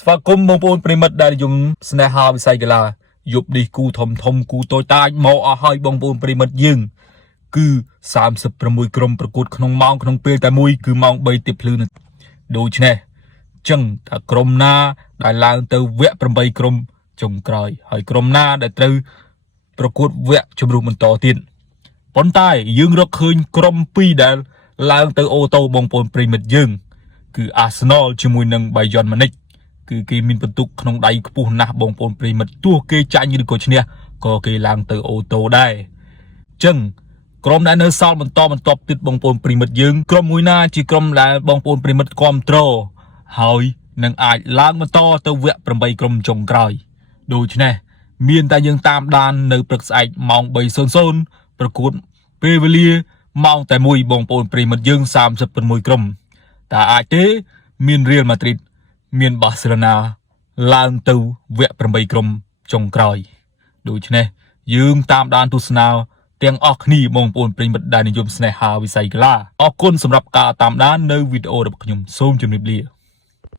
ស្វាគមន៍បងប្អូនប្រិមិត្តដែលនិយមស្នេហាវិស័យកីឡាយប់នេះគូធំគូតូចតាចមកអស់ហើយបងប្អូនប្រិមិត្តយើងគឺ36ក្រុមប្រកួតក្នុងម៉ោងក្នុងពេលតែមួយគឺម៉ោង3ទៀបភ្លឺដូច្នេះចឹងតើក្រុមណាដែលឡើងទៅវគ្គ8ក្រុមចុងក្រោយហើយក្រុមណាដែលត្រូវប្រកួតវគ្គជម្រុះបន្តទៀតប៉ុន្តែយើងរកឃើញក្រុម2ដែលឡើងទៅអូតូបងប្អូនប្រិមិត្តយើងគឺ Arsenal ជាមួយនឹង Bayern Munich គឺគេមានបន្ទុកក្នុងដៃខ្ពស់ណាស់បងប្អូនប្រិមិត្តទោះគេចាញ់ឬក៏ឈ្នះក៏គេឡើងទៅអូតូដែរចឹងក្រុមដែលនៅសល់បន្តទៀតបងប្អូនប្រិមិត្តយើងក្រុមមួយណាជាក្រុមដែលបងប្អូនប្រិមិត្តគាំទ្រហើយនឹងអាចឡើងបន្តទៅវគ្គ8ក្រុមចុងក្រោយដូច្នេះមានតែយើងតាមដាននៅព្រឹកស្អែកម៉ោង 3:00 ប្រកួតពេលវេលាម៉ោងតែមួយបងប្អូនប្រិមិត្តយើង36ក្រុមតើអាចទេមាន Real Madrid មាន Barcelona ឡើងទៅវគ្គ8ក្រុមចុងក្រោយដូច្នេះយើងតាមដានទស្សនាទាំងអស់គ្នាបងប្អូនប្រិមិត្តដែលនិយមស្នេហាវិស័យកីឡាអរគុណសម្រាប់ការតាមដាននៅវីដេអូរបស់ខ្ញុំសូមជម្រាបលា